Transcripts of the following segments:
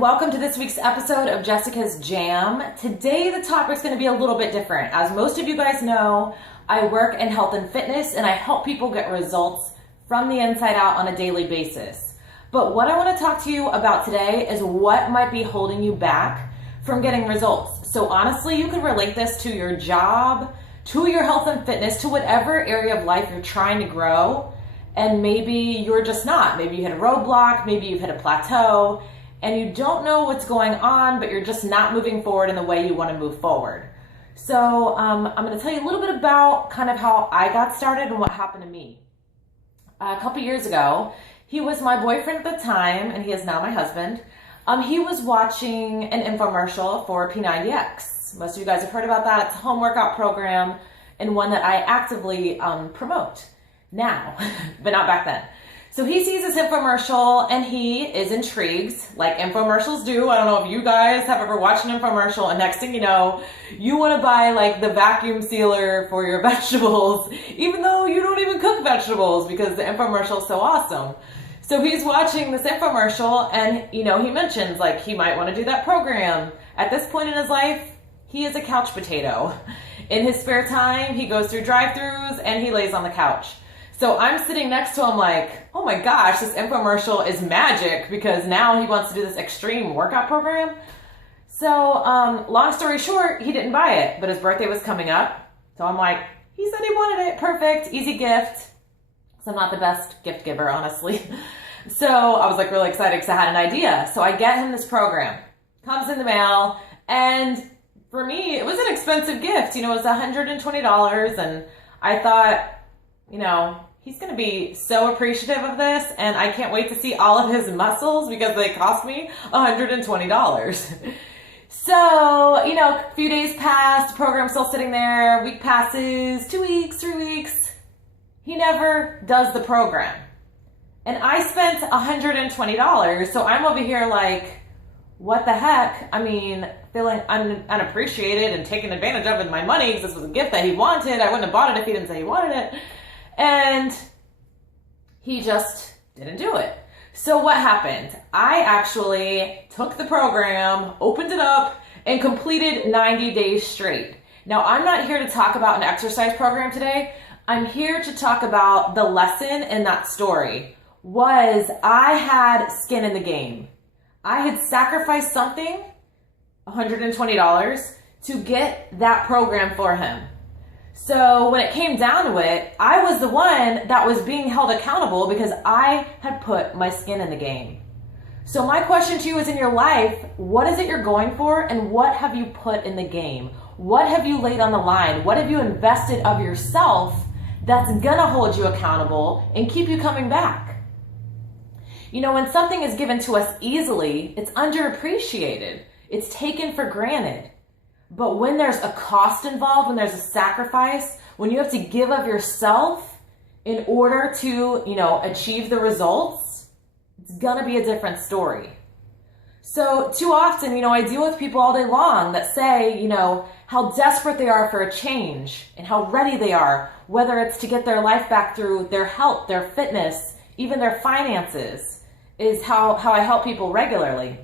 welcome to this week's episode of Jessica's Jam. Today the topic is going to be a little bit different. As most of you guys know, I work in health and fitness and I help people get results from the inside out on a daily basis. But what I want to talk to you about today is what might be holding you back from getting results. So honestly, you can relate this to your job, to your health and fitness, to whatever area of life you're trying to grow. And maybe you're just not. Maybe you hit a roadblock, maybe you've hit a plateau, and you don't know what's going on, but you're just not moving forward in the way you want to move forward. So I'm going to tell you a little bit about kind of how I got started and what happened to me. A couple years ago, he was my boyfriend at the time, and he is now my husband. He was watching an infomercial for P90X. Most of you guys have heard about that. It's a home workout program and one that I actively promote now, but not back then. So he sees this infomercial and he is intrigued, like infomercials do. I don't know if you guys have ever watched an infomercial and next thing you know, you want to buy like the vacuum sealer for your vegetables, even though you don't even cook vegetables because the infomercial is so awesome. So he's watching this infomercial and, he mentions like he might want to do that program. At this point in his life, he is a couch potato. In his spare time, he goes through drive-thrus and he lays on the couch. So I'm sitting next to him like, oh my gosh, this infomercial is magic because now he wants to do this extreme workout program. So long story short, he didn't buy it, but his birthday was coming up. So I'm like, he said he wanted it, perfect, easy gift. So I'm not the best gift giver, honestly. So I was like really excited because I had an idea. So I get him this program, comes in the mail, and for me, it was an expensive gift. It was $120 and I thought, he's going to be so appreciative of this, and I can't wait to see all of his muscles because they cost me $120. So, a few days passed, program's still sitting there, week passes, 2 weeks, 3 weeks. He never does the program. And I spent $120, so I'm over here like, what the heck? Feeling unappreciated and taken advantage of with my money because this was a gift that he wanted. I wouldn't have bought it if he didn't say he wanted it. And he just didn't do it. So what happened? I actually took the program, opened it up, and completed 90 days straight. Now, I'm not here to talk about an exercise program today. I'm here to talk about the lesson in that story was I had skin in the game. I had sacrificed something, $120, to get that program for him. So when it came down to it, I was the one that was being held accountable because I had put my skin in the game. So my question to you is, in your life, what is it you're going for and what have you put in the game? What have you laid on the line? What have you invested of yourself that's gonna hold you accountable and keep you coming back? When something is given to us easily, it's underappreciated. It's taken for granted. But when there's a cost involved, when there's a sacrifice, when you have to give of yourself in order to, achieve the results, it's gonna be a different story. So too often, I deal with people all day long that say, how desperate they are for a change and how ready they are, whether it's to get their life back through their health, their fitness, even their finances, is how I help people regularly.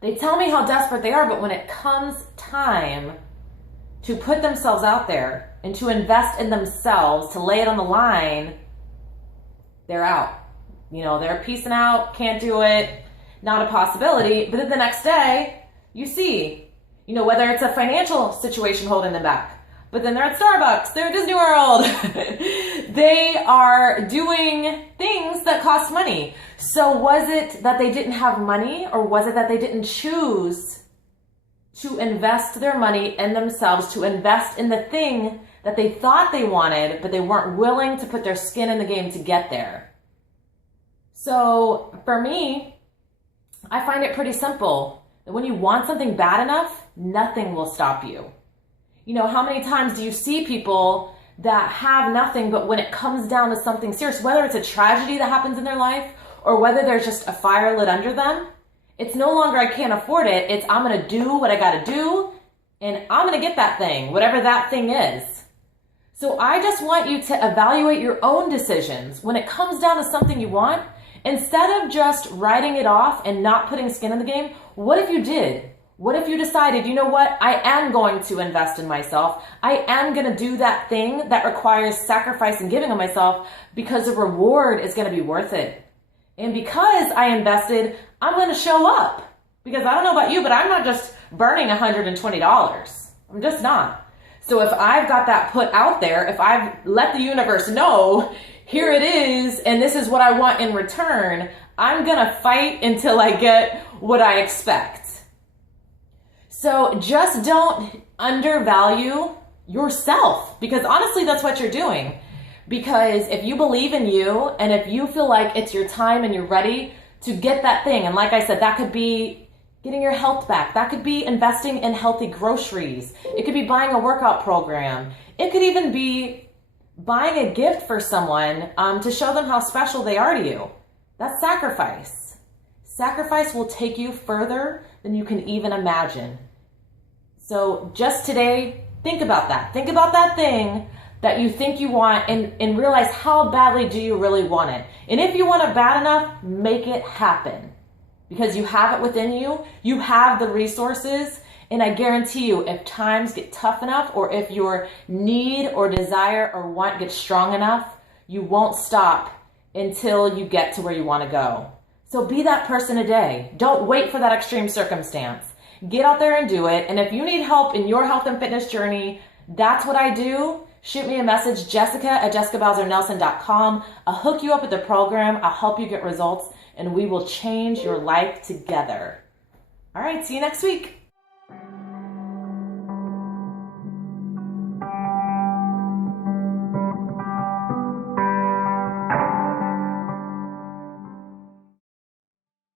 They tell me how desperate they are, but when it comes time to put themselves out there and to invest in themselves, to lay it on the line, they're out. They're peacing out, can't do it, not a possibility. But then the next day, you see, whether it's a financial situation holding them back, but then they're at Starbucks, they're at Disney World. They are doing things that cost money. So was it that they didn't have money, or was it that they didn't choose to invest their money in themselves, to invest in the thing that they thought they wanted, but they weren't willing to put their skin in the game to get there? So for me, I find it pretty simple. That when you want something bad enough, nothing will stop you. How many times do you see people that have nothing, but when it comes down to something serious, whether it's a tragedy that happens in their life or whether there's just a fire lit under them, it's no longer I can't afford it. It's I'm going to do what I got to do and I'm going to get that thing, whatever that thing is. So I just want you to evaluate your own decisions. When it comes down to something you want, Instead of just writing it off and not putting skin in the game, what if you did? What if you decided, you know what, I am going to invest in myself. I am going to do that thing that requires sacrifice and giving of myself because the reward is going to be worth it. And because I invested, I'm going to show up. Because I don't know about you, but I'm not just burning $120. I'm just not. So if I've got that put out there, if I've let the universe know, here it is, and this is what I want in return, I'm going to fight until I get what I expect. So just don't undervalue yourself, because honestly, that's what you're doing. Because if you believe in you, and if you feel like it's your time and you're ready to get that thing, and like I said, that could be getting your health back. That could be investing in healthy groceries. It could be buying a workout program. It could even be buying a gift for someone to show them how special they are to you. That's sacrifice. Sacrifice will take you further than you can even imagine. So just today, think about that. Think about that thing that you think you want and realize how badly do you really want it. And if you want it bad enough, make it happen. Because you have it within you, you have the resources, and I guarantee you, if times get tough enough, or if your need or desire or want gets strong enough, you won't stop until you get to where you want to go. So be that person today. Don't wait for that extreme circumstance. Get out there and do it. And if you need help in your health and fitness journey, that's what I do. Shoot me a message, jessica@jessicabowsernelson.com. I'll hook you up with the program. I'll help you get results, and we will change your life together. All right, see you next week.